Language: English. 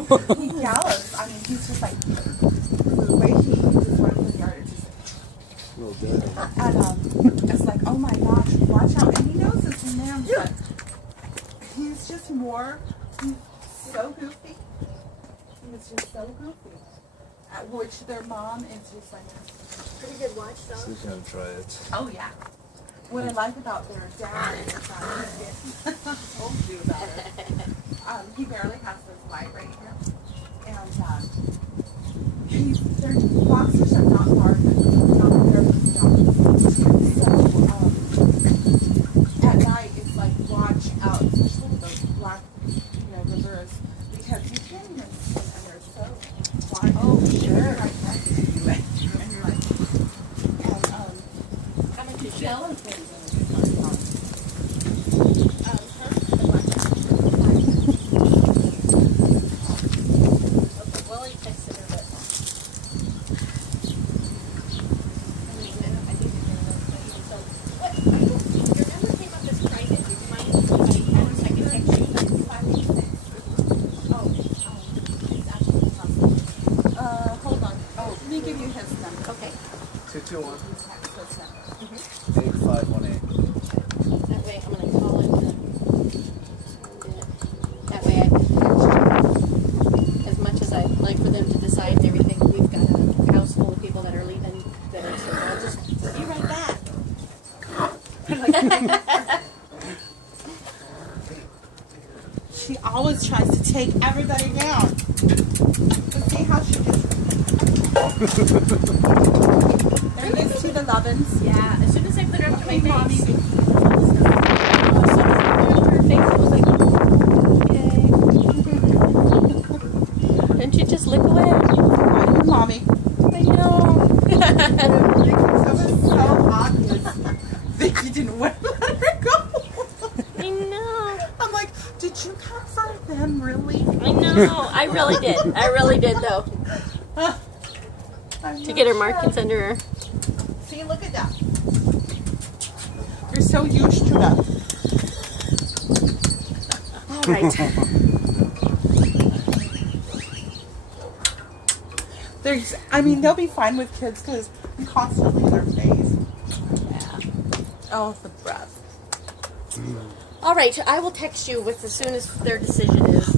He gallops. I mean, he's just like, the way he just runs in the yard is just, Well done. and it's like, oh my gosh, watch out. And he knows it's a man, but he's just more, he's so goofy. He's just so goofy. At which their mom is just like, Pretty good watchdog. So you can try it. oh yeah. What I like about their dad is I told you about it. He barely has this light right here. And their boxers are not large, not very young. So at night it's like watch out, especially with those black, rivers, because you can't even see them and they're so wide. Oh, sure. Right next to you. And you're like, and How much is Jealous it? things in the car. Okay, well, I texted her, but I think it's going to so what? Your number came up as private. Would you mind if I had a second text you? It's actually possible. Hold on. Oh, let me give you his number. Okay. 221 Text his number. 8518. That way I'm going to call it. That way I can text you. As much as I like for them to decide everything, we've got a house full of people that are leaving that are so I'll just be right back. She always tries to take everybody down. But see how she just... They're used to the lovin's. Yeah, as soon as I put her up to my Okay, Mommy. face. As soon as I put her up to her face, it was like, yay. Didn't you just lick away? Mommy. I know. That was so obvious. Vicky didn't want to let her go. I know. I'm like, did you come for them, really? I know. I really did. I really did, though. To get her markings under her. See, look at that. You're so used to that. All right. They'll be fine with kids because you constantly in their face. Yeah. Oh, the breath. All right. I will text you with as soon as their decision is.